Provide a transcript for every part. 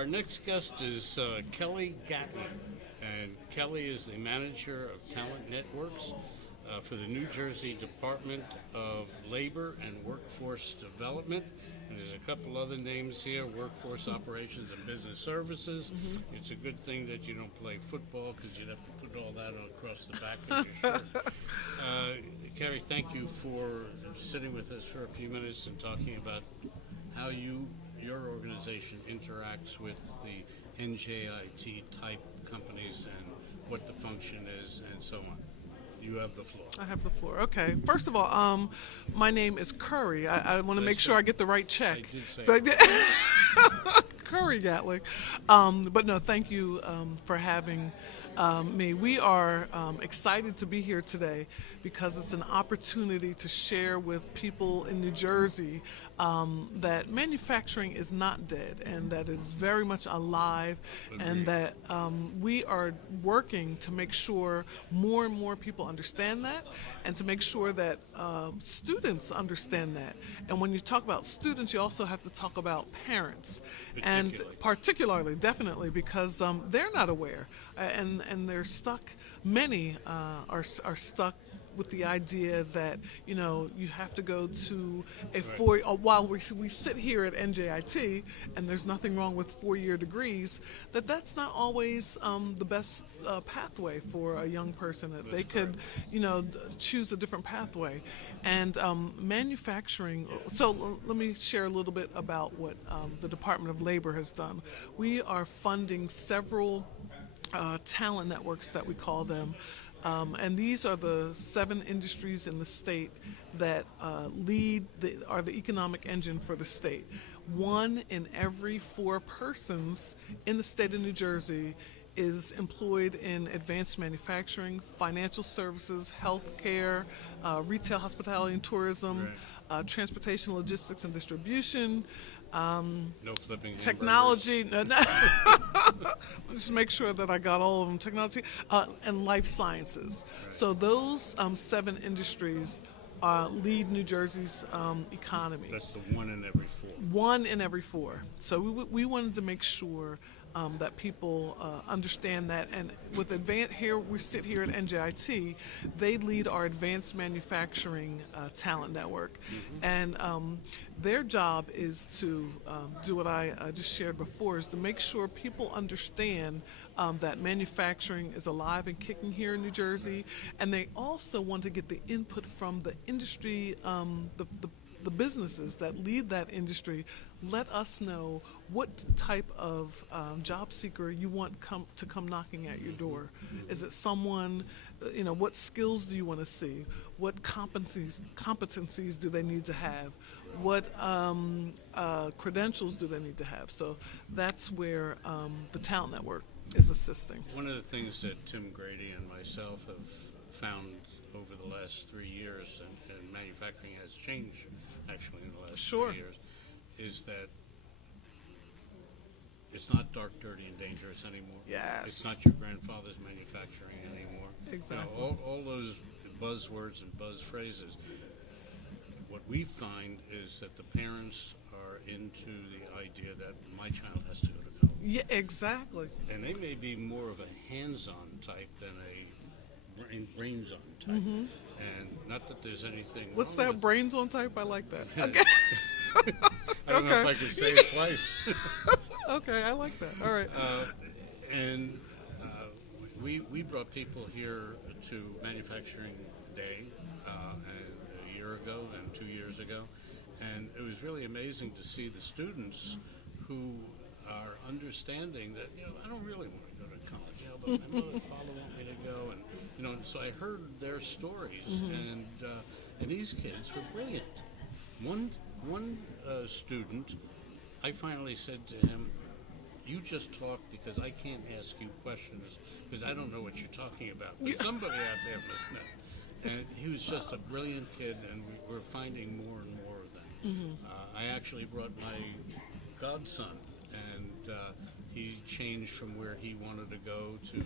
Our next guest is Kerri Gatling, and Kelly is the manager of Talent Networks for the New Jersey Department of Labor and Workforce Development. And there's a couple other names here: Workforce Operations and Business Services. Mm-hmm. It's a good thing that you don't play football because you'd have to put all that across the back of your shirt. Kerri, thank you for sitting with us for a few minutes and talking about how your organization interacts with the NJIT type companies and what the function is and so on. You have the floor. I have the floor. Okay. First of all, my name is Kerri. I want to make sure I get the right check. I did say Kerri Gatling. But no, thank you for having me. We are excited to be here today because it's an opportunity to share with people in New Jersey that manufacturing is not dead and that it's very much alive. Agreed. And that we are working to make sure more and more people understand that and to make sure that students understand that. And when you talk about students, you also have to talk about parents. And particularly, definitely, because they're not aware. And they're stuck, many are stuck with the idea that, you know, you have to go to a while we sit here at NJIT, and there's nothing wrong with 4-year degrees, that's not always the best pathway for a young person, that they could, you know, choose a different pathway. And manufacturing, so let me share a little bit about what the Department of Labor has done. We are funding several talent networks, that we call them, and these are the 7 industries in the state that are the economic engine for the state. 1 in every 4 persons in the state of New Jersey is employed in advanced manufacturing, financial services, healthcare, retail, hospitality and tourism, transportation, logistics and distribution, no flipping technology. Just make sure that I got all of them. Technology and life sciences. Right. So those 7 industries lead New Jersey's economy. That's the 1 in every 4. 1 in every 4. So we wanted to make sure that people understand that. And with we sit here at NJIT, they lead our advanced manufacturing talent network. Mm-hmm. And their job is to do what I just shared before, is to make sure people understand that manufacturing is alive and kicking here in New Jersey. And they also want to get the input from the industry, the businesses that lead that industry. Let us know what type of job seeker you want to come knocking at your door. Is it someone, you know, what skills do you want to see? What competencies do they need to have? What credentials do they need to have? So that's where the Talent Network is assisting. One of the things that Tim Grady and myself have found over the last 3 years, and manufacturing has changed actually in the last 3 years, is that it's not dark, dirty, and dangerous anymore. Yes. It's not your grandfather's manufacturing anymore. Exactly. You know, all those buzzwords and buzz phrases. What we find is that the parents are into the idea that my child has to go to college. Yeah, exactly. And they may be more of a hands-on type than a brains-on type. Mm-hmm. And not that there's anything What's wrong that, with brains on type? I like that. Okay. I don't know if I can say it twice. Okay, I like that. All right. We brought people here to Manufacturing Day a year ago and 2 years ago, and it was really amazing to see the students who are understanding that, you know, I don't really want to go to college, you know, but my mother and father want me to go, and you know, and so I heard their stories, and these kids were brilliant. One student, I finally said to him, "You just talk because I can't ask you questions because I don't know what you're talking about." But somebody out there must know. And he was just a brilliant kid, and we're finding more and more of them. Mm-hmm. I actually brought my godson, and he changed from where he wanted to go to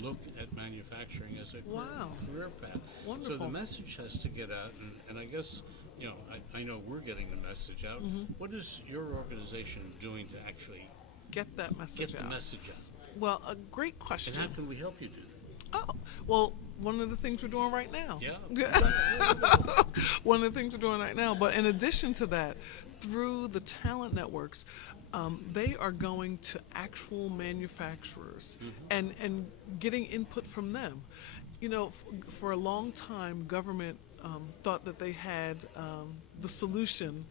look at manufacturing as a career path. Wonderful. So the message has to get out, and I guess, you know, I know we're getting the message out. Mm-hmm. What is your organization doing to actually get that message Get out? the message out. Well, a great And question. how can we help you do that? Oh, well, one of the things we're doing right now. Yeah. One of the things we're doing right now. But in addition to that, through the talent networks, they are going to actual manufacturers and getting input from them. You know, for a long time, government thought that they had the solution.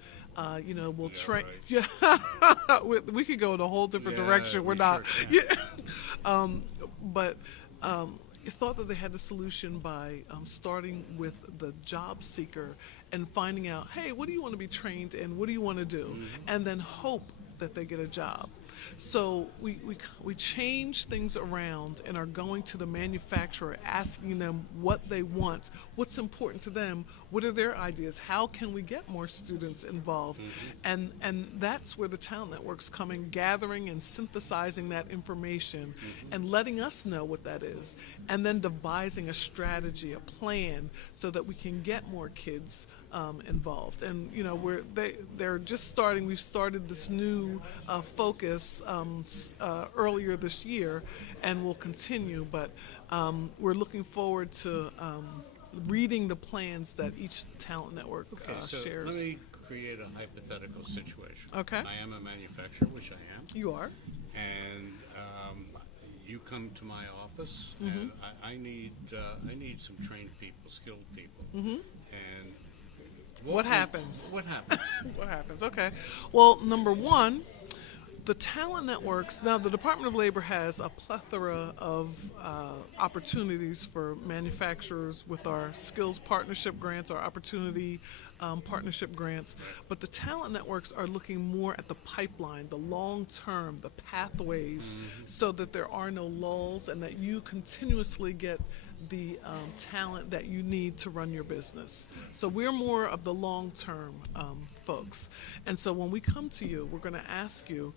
You know, we'll train. right. Yeah, we could go in a whole different Yeah, direction. We're we not. sure can. Yeah. But thought that they had the solution by starting with the job seeker and finding out, hey, what do you want to be trained in? What do you want to do? And then hope that they get a job. So we change things around and are going to the manufacturer, asking them what they want, what's important to them, what are their ideas, how can we get more students involved, and that's where the talent networks come in, gathering and synthesizing that information and letting us know what that is, and then devising a strategy, a plan, so that we can get more kids involved. And you know, they're just starting. We've started this new focus earlier this year, and we'll continue. But we're looking forward to reading the plans that each talent network So shares. let me create a hypothetical situation. Okay. I am a manufacturer, which I am, You are. and you come to my office, and I need some trained people, skilled people, and What happens? What happens? What happens? Okay. Well, number one, the talent networks. Now, the Department of Labor has a plethora of opportunities for manufacturers with our skills partnership grants, our opportunity partnership grants. But the talent networks are looking more at the pipeline, the long term, the pathways, so that there are no lulls and that you continuously get the talent that you need to run your business. So we're more of the long-term folks. And so when we come to you, we're going to ask you,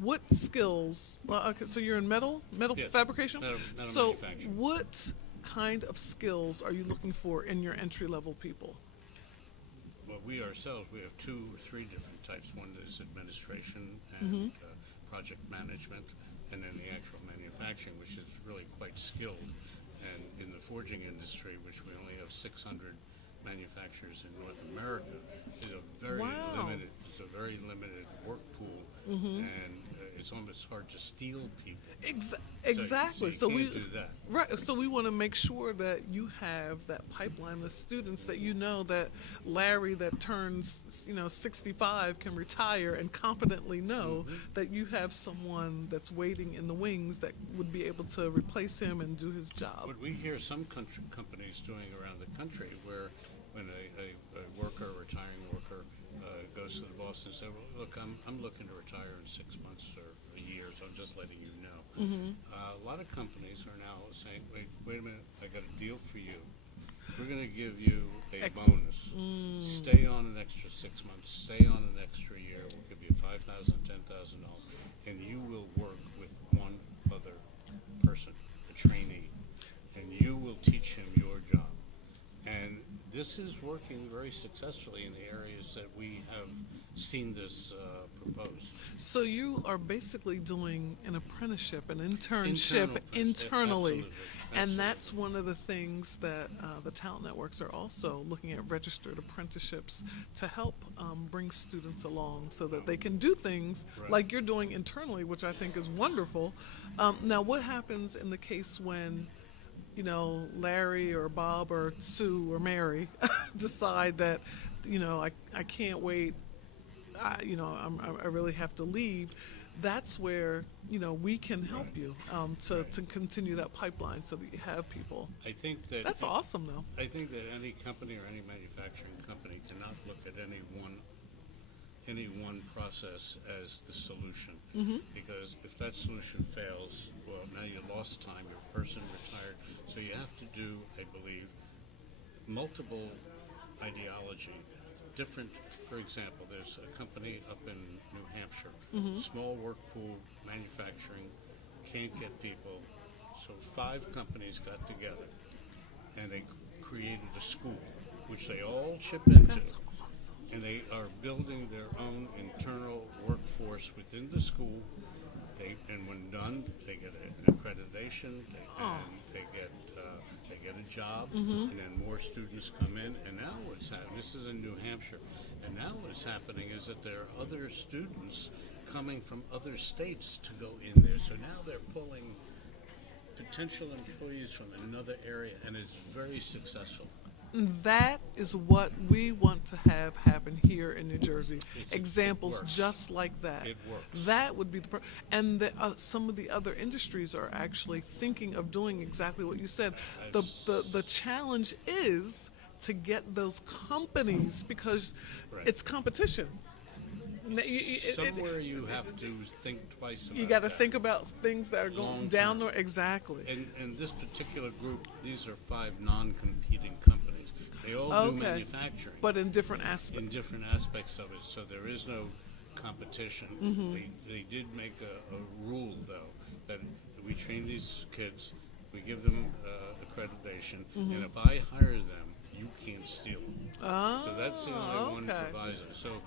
what skills, well, okay, so you're in metal Yeah, fabrication? metal So manufacturing. what kind of skills are you looking for in your entry-level people? Well, we ourselves, we have 2 or 3 different types. One is administration and project management, and then the actual manufacturing, which is really quite skilled. And in the forging industry, which we only have 600 manufacturers in North America, is a very Wow. limited work pool, and it's almost hard to steal people. Exactly. So you we can't do that. Right. So we want to make sure that you have that pipeline of students that you know that Larry that turns 65 can retire and confidently know that you have someone that's waiting in the wings that would be able to replace him and do his job. What we hear some companies doing around the country, where when a worker, a retiring worker, goes to the boss and says, "Well, look, I'm looking to retire in 6 months or a year, so I'm just letting you know." A lot of companies are now saying, "Wait a minute, I got a deal for you. We're going to give you a bonus. Stay on an extra 6 months. Stay on an extra year. We'll give you $5,000, $10,000, and you will work with one other person, a trainee, and you will teach him your job." And this is working very successfully in the areas that we have seen this proposed. So you are basically doing an apprenticeship, an internship Absolutely. internally. And that's one of the things that the talent networks are also looking at, registered apprenticeships to help bring students along so that they can do things like you're doing internally, which I think is wonderful. Now, what happens in the case when Larry or Bob or Sue or Mary decide that, I can't wait, I really have to leave? That's where, we can help you to continue that pipeline so that you have people. I think that That's awesome, though. I think that any company or any manufacturing company cannot look at any one process as the solution, because if that solution fails, well, now you lost time, your person retired. So you have to do, I believe, multiple ideology, different. For example, there's a company up in New Hampshire, small work pool, manufacturing, can't get people. So 5 companies got together and they created a school, which they all chip into. That's awesome. And they are building their own internal workforce within the school, And when done, they get an accreditation, they get a job, and then more students come in. And now what's happening, this is in New Hampshire, and now what's happening is that there are other students coming from other states to go in there. So now they're pulling potential employees from another area, and it's very successful. That is what we want to have happen here in New Jersey. Examples just like that. It works. That would be and some of the other industries are actually thinking of doing exactly what you said. The challenge is to get those companies, because it's competition. Somewhere you have to think twice about You got to that. think about things that are going Long down term. there. Exactly. And this particular group, these are 5 non-competing companies. They all do Okay. manufacturing. But in different aspects. In different aspects of it, so there is no competition. They did make a rule, though, that we train these kids, we give them accreditation, and if I hire them, you can't steal them. So that's the only one proviso. So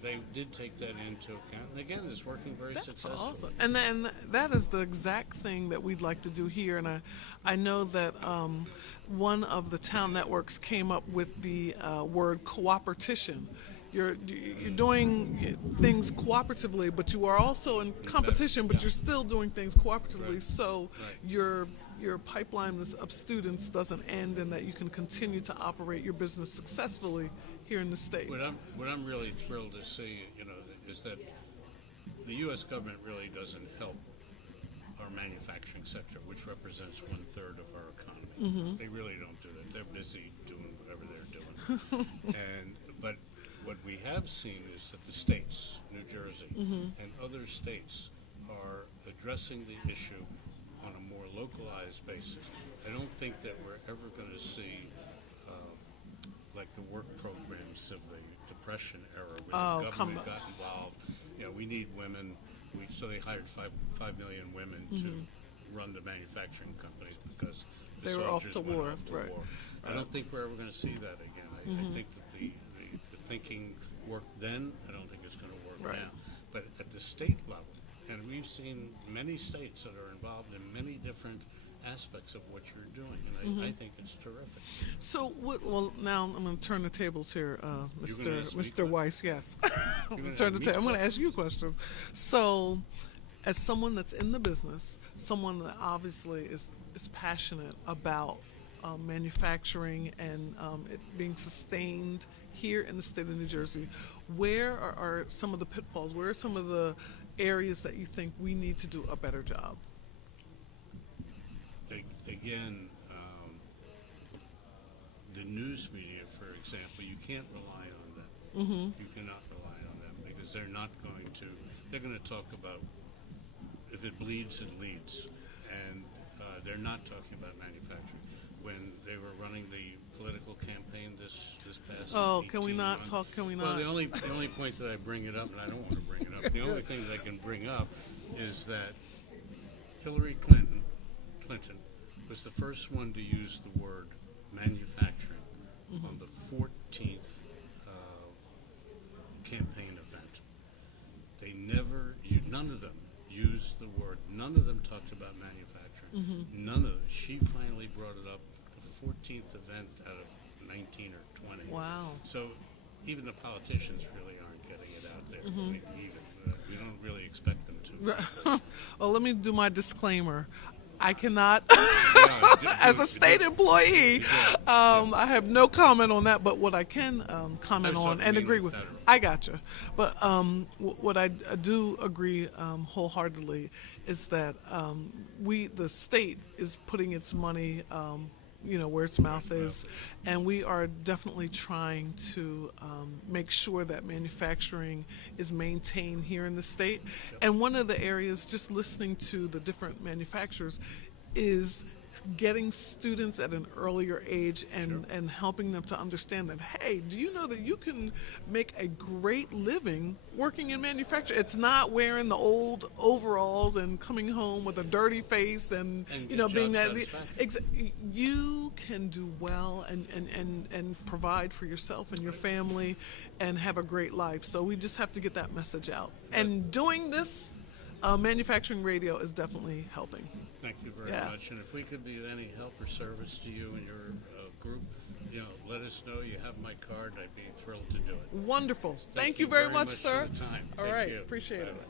they did take that into account, and again, it's working very That's successfully. awesome. And that is the exact thing that we'd like to do here. And I know that one of the town networks came up with the word cooperation. You're doing things cooperatively, but you are also in competition, but you're still doing things cooperatively. Right. So Right. your pipeline of students doesn't end, and that you can continue to operate your business successfully here in the state. What I'm really thrilled to see, is that the U.S. government really doesn't help our manufacturing sector, which represents 1/3 of our economy. They really don't do that. They're busy doing whatever they're doing. But what we have seen is that the states, New Jersey, and other states, are addressing the issue on a more localized basis. I don't think that we're ever going to see like the work programs of the Depression era, where the government got involved. We need women. So they hired 5 million women to run the manufacturing companies because the They were off soldiers to went war, off to right. war. I don't think we're ever going to see that again. I think that the thinking worked then. I don't think it's going to work Right. now. But at the state level, and we've seen many states that are involved in many different aspects of what you're doing, and I think it's terrific. So, well, now I'm going to turn the tables here, gonna ask me Mr. Weiss. Yes, I'm gonna going ask me to ask you questions. So, as someone that's in the business, someone that obviously is passionate about manufacturing and it being sustained here in the state of New Jersey, where are some of the pitfalls? Where are some of the areas that you think we need to do a better job? Again, the news media, for example, you can't rely on them. You cannot rely on them because they're going to talk about if it bleeds, it leads. And they're not talking about manufacturing. When they were running the political campaign this past Can we not months, talk? Can we well, not? the only point that I bring it up, and I don't want to bring it up, the only thing that I can bring up is that Hillary Clinton was the first one to use the word manufacturing on the 14th campaign event. They none of them used the word, none of them talked about manufacturing. None of them. She finally brought it up the 14th event out of 19 or 20. Wow. So even the politicians really aren't getting it out there. We don't really expect them to. Well, let me do my disclaimer. I cannot, No, as a state employee, I have no comment on that. But what I can comment I was on talking and mainly agree with, federal. I gotcha. But what I do agree wholeheartedly is that the state is putting its money, where its mouth is, and we are definitely trying to make sure that manufacturing is maintained here in the state. And one of the areas, just listening to the different manufacturers, is getting students at an earlier age and helping them to understand that, hey, do you know that you can make a great living working in manufacturing? It's not wearing the old overalls and coming home with a dirty face and get being job that satisfaction. you can do well and provide for yourself and your family and have a great life. So we just have to get that message out. And doing this manufacturing radio is definitely helping. Thank you very Yeah. much. And if we could be of any help or service to you and your group, let us know. You have my card. I'd be thrilled to do it. Wonderful. Thank you very much, for sir. the time. All Thank right. you. Appreciate Bye. it.